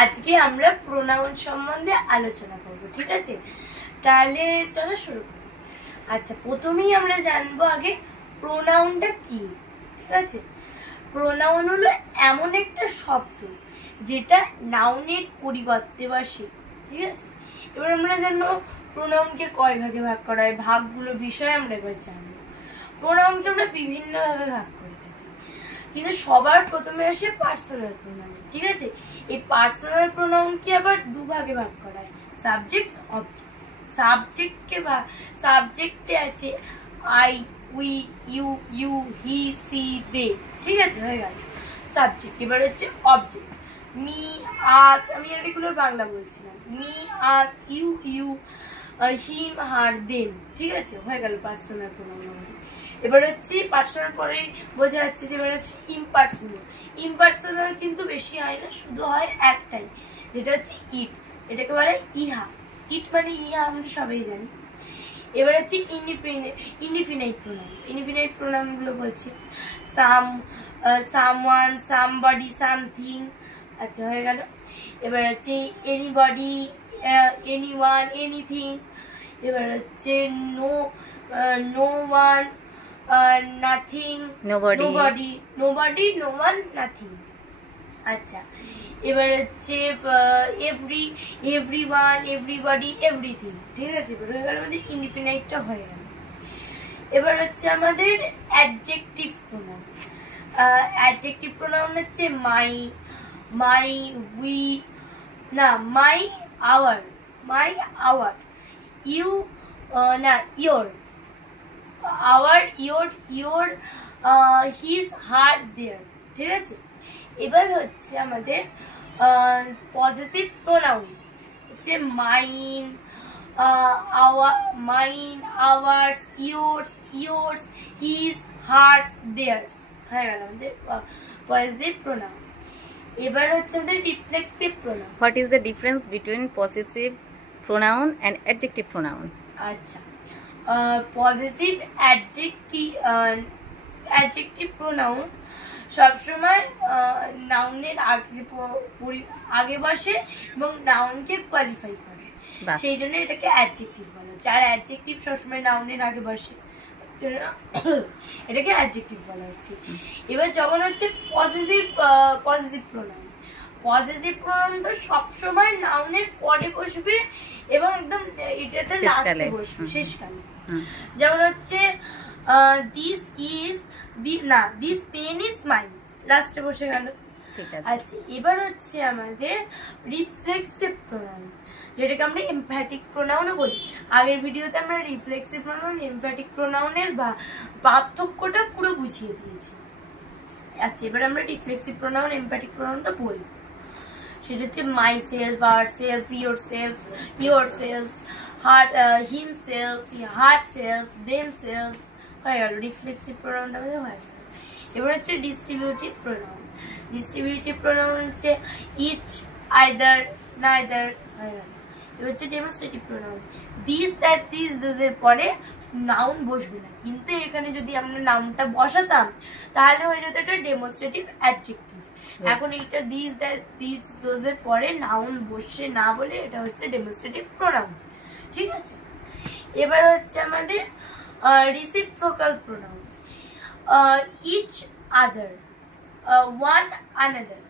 আজকে আমরা প্রোনাউন সম্বন্ধে আলোচনা করব, ঠিক আছে? তাহলে চলো শুরু করি। আচ্ছা, প্রথমেই আমরা জানবো আগে প্রোনাউনটা কি, ঠিক আছে? প্রোনাউন হলো এমন একটা শব্দ যেটা নাউনের পরিবর্তে বসে, ঠিক আছে? এবার আমরা জানবো প্রোনাউনকে কয় ভাগে ভাগ করা হয়, ভাগগুলো বিষয়ে আমরা এবার জানবো। প্রোনাউনকে আমরা বিভিন্নভাবে ভাগ করে থাকি, কিন্তু সবার প্রথমে আসে পার্সোনাল প্রোনাউন, ঠিক আছে? এই পার্সোনাল প্রোনাউনকে আবার দুভাগে ভাগ করা হয়, সাবজেক্ট, অবজেক্ট। সাবজেক্টে আছে I, we, you, he, she, they, ঠিক আছে? হয়ে গেল সাবজেক্ট। এবার হচ্ছে অবজেক্ট, মি, আস, আমি এগুলোর বাংলা বলছিলাম, me, us, you, him, her, them, ঠিক আছে? হয়ে গেল পার্সোনাল প্রোনাউন। এবার হচ্ছে পার্সোনাল পরে বোঝা যাচ্ছে যে এবার হচ্ছে ইম্পার্সোনাল কিন্তু বেশি হয় না, শুধু হয় একটাই, যেটা হচ্ছে ইট। এটাকে বলে ইহা। ইট মানে ইহা, আমরা সবাই জানি। এবার হচ্ছে ইনডিফিনাইট প্রোনাউন গুলো বলছি, সামওয়ান, সামবডি, সামথিং। আচ্ছা, হয়ে গেল। এবার হচ্ছে এনিবডি, এনিওয়ান, এনিথিং। এবার হচ্ছে no one, nothing, nobody, no one, nothing. আচ্ছা, এবার হচ্ছে এভরিওয়ান, এভরিবডি, এভরিথিং, ঠিক আছে? এবার হয়ে গেল আমাদের ইনডিফিনাইটটা হয়ে গেল। এবার হচ্ছে আমাদের অ্যাডজেক্টিভ প্রোনাউন হচ্ছে মাই, উই, না, মাই, আওয়ার, ইউ, না, your, our, your, his, her, their, ঠিক আছে? এবার হচ্ছে আমাদের পজিটিভ প্রোনাউন হচ্ছে mine, ours, yours, his, hers, theirs. হয়ে গেল আমাদের পজিটিভ প্রোনাউন। এবার হচ্ছে আমাদের reflexive pronoun. What is the difference between possessive pronoun and adjective pronoun? আচ্ছা, পজিটিভ অ্যাডজেক্টিভ প্রোনাউন সবসময় নাউনের আগে বসে এবং নাউনকে কোয়ালিফাই করে, সেই জন্য এটাকে অ্যাডজেক্টিভ বলা হচ্ছে। আর অ্যাডজেক্টিভ সবসময় নাউনের আগে বসে, এটাকে অ্যাডজেক্টিভ বলা হচ্ছে। এবার যখন হচ্ছে পজিটিভ প্রোনাউনটা সবসময় নাউনের পরে বসবে এবং একদম এটাতে লাস্টে বসবে, শেষকালে। যেমন হচ্ছে দিস পেন ইজ মাইন, লাস্টে বসে গেল। আচ্ছা, এবার হচ্ছে আমাদের রিফ্লেক্সিভ প্রোনাউন, যেটাকে আমরা এমফ্যাটিক প্রোনাউনও বলি। আগের ভিডিওতে আমরা রিফ্লেক্সিভ প্রোনাউন, এমফ্যাটিক প্রোনাউনের পার্থক্যটা পুরো বুঝিয়ে দিয়েছি। আচ্ছা, এবার আমরা রিফ্লেক্সিভ প্রোনাউন, এমফ্যাটিক প্রোনাউনটা বলি। সেটা হচ্ছে myself, ourself, yourself, himself, herself, themself. হয়ে গেল রিফ্লেক্সিভ প্রোনাউনটা আমাদের হয়ে গেল। এবার হচ্ছে ডিস্ট্রিবিউটিভ প্রোনাউন হচ্ছে ইচ, আইদার, নাইদার। হয়ে গেল। এবার হচ্ছে demonstrative pronoun, this, that, this, দোজের পরে নাউন বসবে না, কিন্তু এখানে যদি আমরা নাউনটা বসাতাম তাহলে হয়ে যেত এটা ডেমনস্ট্রেটিভ অ্যাডজেক্টিভ। এখন এইটা দিস, দ্যাট, দিস, দোজের পরে নাউন বসে না বলে এটা হচ্ছে ডেমনস্ট্রেটিভ প্রোনাউন, ঠিক আছে? এবার হচ্ছে আমাদের reciprocal pronoun, each other, one another.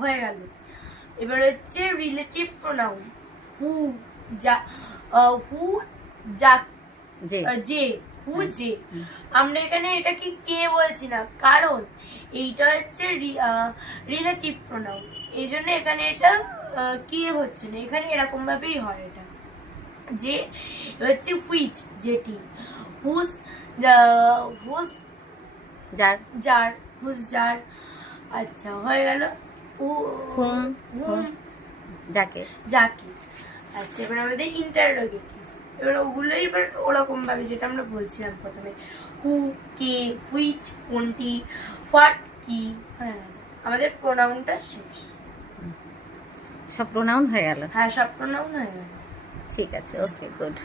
হয়ে গেল। এবার হচ্ছে রিলেটিভ প্রোনাউন, হু, যে। আমরা এখানে এটাকে কে বলছি না, কারণ এইটা হচ্ছে রিলেটিভ প্রোনাউন, এই জন্য এখানে এটা কে হচ্ছে না, এখানে এরকম ভাবেই হয়। এটা যে হচ্ছে হুইচ, যেটি, হুজ, যার। আচ্ছা, হয়ে গেল হুম, যাকে। আচ্ছা, এবার আমাদের ইন্টারোগেটিভ, এবার ওগুলোই এবার ওরকম ভাবে যেটা আমরা বলছিলাম প্রথমে, হু, কে, হুইচ, কোনটি, হোয়াট, কি। হ্যাঁ, আমাদের প্রোনাউনটা শেষ। সব প্রোনাউন হয়ে গেল? হ্যাঁ, সব প্রোনাউন হয়ে গেল। ঠিক আছে, ওকে, গুড।